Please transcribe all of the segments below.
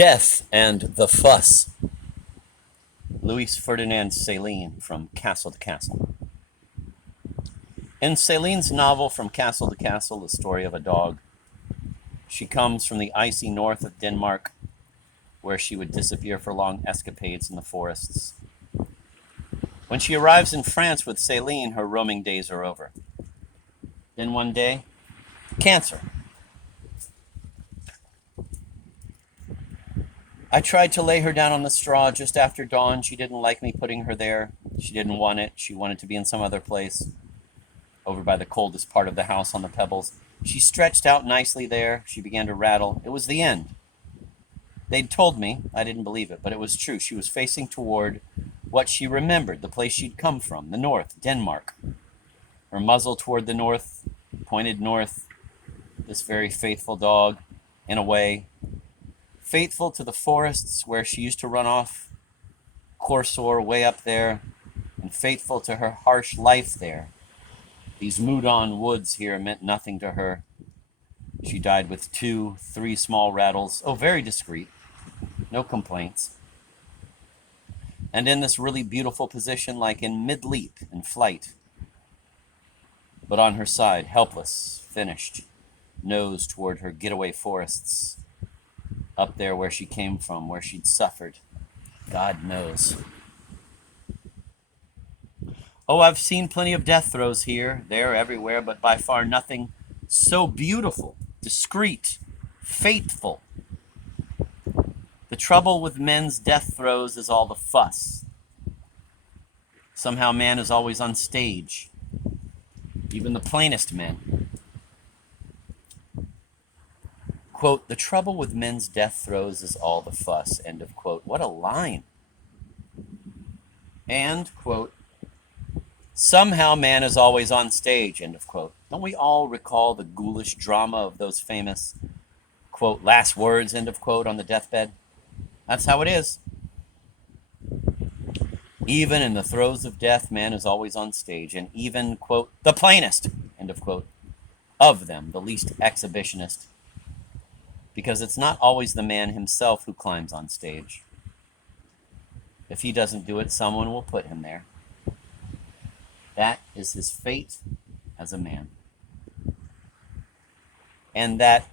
Death and the Fuss. Louis Ferdinand Céline from Castle to Castle. In Céline's novel From Castle to Castle, the story of a dog, she comes from the icy north of Denmark, where she would disappear for long escapades in the forests. When she arrives in France with Céline, her roaming days are over. Then one day, cancer. I tried to lay her down on the straw just after dawn. She didn't like me putting her there. She didn't want it. She wanted to be in some other place, over by the coldest part of the house on the pebbles. She stretched out nicely there. She began to rattle. It was the end. They'd told me. I didn't believe it, but it was true. She was facing toward what she remembered, the place she'd come from, the north, Denmark. Her muzzle toward the north, pointed north. This very faithful dog, in a way, faithful to the forests where she used to run off, Corsor way up there, and faithful to her harsh life there. These Moudon woods here meant nothing to her. She died with 2, 3 small rattles. Oh, very discreet. No complaints. And in this really beautiful position, like in mid-leap in flight. But on her side, helpless, finished, nose toward her getaway forests. Up there where she came from, where she'd suffered. God knows. Oh, I've seen plenty of death throes here, there, everywhere, but by far nothing so beautiful, discreet, faithful. The trouble with men's death throes is all the fuss. Somehow man is always on stage, even the plainest men. Quote, the trouble with men's death throes is all the fuss, end of quote. What a line. And, quote, somehow man is always on stage, end of quote. Don't we all recall the ghoulish drama of those famous, quote, last words, end of quote, on the deathbed? That's how it is. Even in the throes of death, man is always on stage, and even, quote, the plainest, end of quote, of them, the least exhibitionist. Because it's not always the man himself who climbs on stage. If he doesn't do it, someone will put him there. That is his fate as a man. And that,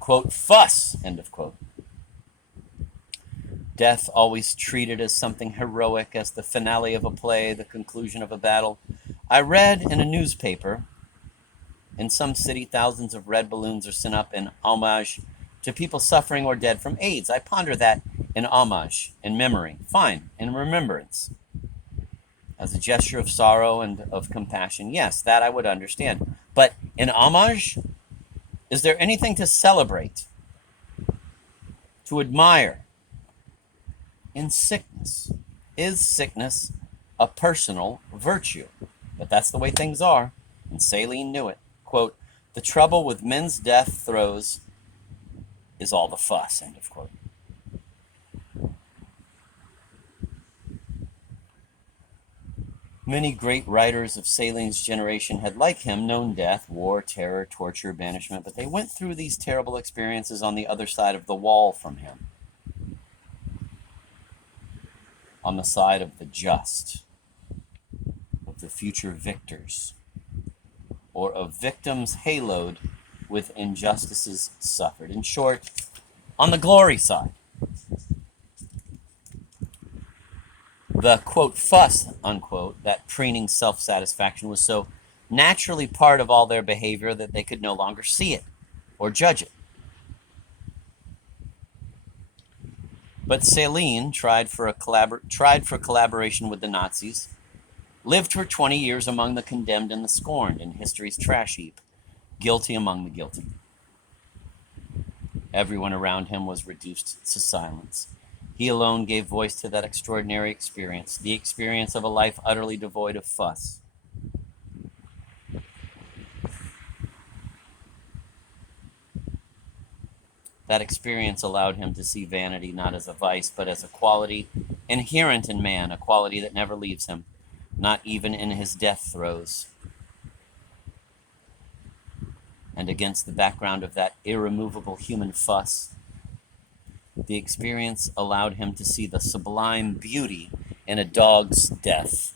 quote, fuss, end of quote. Death always treated as something heroic, as the finale of a play, the conclusion of a battle. I read in a newspaper, in some city, thousands of red balloons are sent up in homage to people suffering or dead from AIDS. I ponder that in homage, in memory, fine, in remembrance. As a gesture of sorrow and of compassion, yes, that I would understand. But in homage, is there anything to celebrate, to admire? In sickness, is sickness a personal virtue? But that's the way things are, and Céline knew it. Quote, the trouble with men's death throes is all the fuss, end of quote. Many great writers of Céline's generation had, like him, known death, war, terror, torture, banishment, but they went through these terrible experiences on the other side of the wall from him. On the side of the just, of the future victors, or of victims haloed with injustices suffered. In short, on the glory side. The, quote, fuss, unquote, that preening self-satisfaction was so naturally part of all their behavior that they could no longer see it or judge it. But Céline tried for collaboration with the Nazis, lived for 20 years among the condemned and the scorned in history's trash heap, guilty among the guilty. Everyone around him was reduced to silence. He alone gave voice to that extraordinary experience, the experience of a life utterly devoid of fuss. That experience allowed him to see vanity not as a vice, but as a quality inherent in man, a quality that never leaves him, not even in his death throes. And against the background of that irremovable human fuss, The experience allowed him to see the sublime beauty in a dog's death.